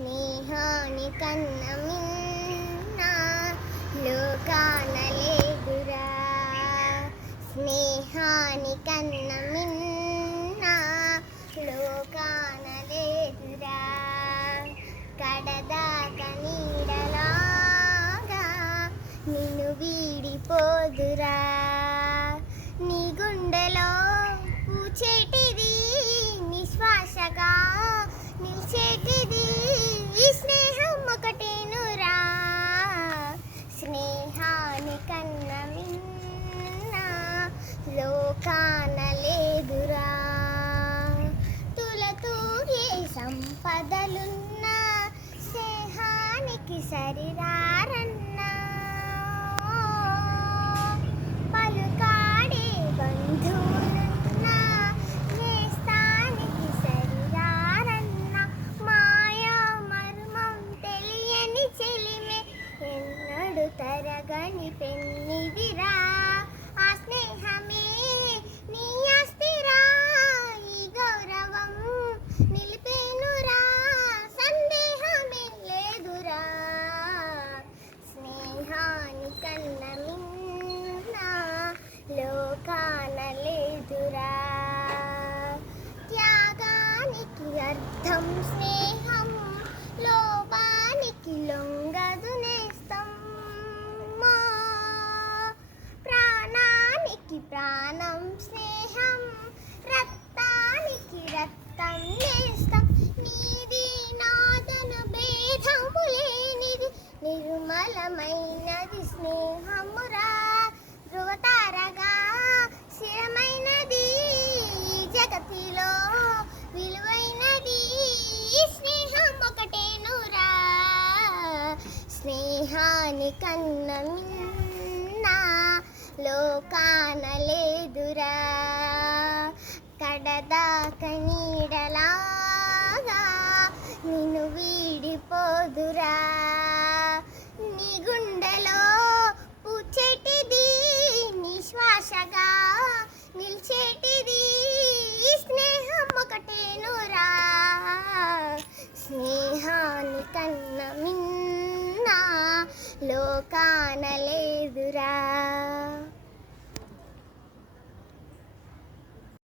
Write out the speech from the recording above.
స్నేహాని కన్న మిన్న లోకాన లేదురా. స్నేహాని కన్న మిన్న లోకాన లేదురా. కడదాక నీడలాగా నిన్ను వీడిపోదురా. నీ గుండెలో పూచేటిది నిశ్వాసగా నిల్చేటిది ఈ స్నేహం ఒకటేనురా. స్నేహాని కన్న మిన్న లోకాన లేదురా. తులతూగే సంపదలున్నా స్నేహానికి సరిరారన్నా. పలుకాడే బంధువులున్నా నేస్తానికి సరిరారన్నా. మాయా మర్మం తెలియని చెలిమే ఎన్నడు తరగని పెన్నిదిరా. ఆ స్నేహమే నీ ఆస్తిరా. ఈ గౌరవం నిలిపేనురా. సందేహమే లేదురా. స్నేహాని కన్న మిన్న లోకాన లేదురా. త్యాగానికి అర్థం స్నేహం, లోపానికి లొంగదు నేస్తం. ప్రాణానికి ప్రాణం స్నేహం, రక్తానికి రక్తం నేస్తం. నీది నాదన భేదము లేనిది నిర్మలమైనది స్నేహమురా. ధృవతారగా స్థిరమైనది జగతిలో విలువైనది స్నేహం ఒకటేనురా. స్నేహాని కన్న మిన్న లోకాన లేదురా. కడదాక నీడలాగా నిన్ను వీడిపోదురా. నీ గుండెలో పూచేటిది నిశ్వాసగా నిల్చేటిది స్నేహం ఒకటేనురా. స్నేహాని కన్న మిన్న లోకాన లేదు.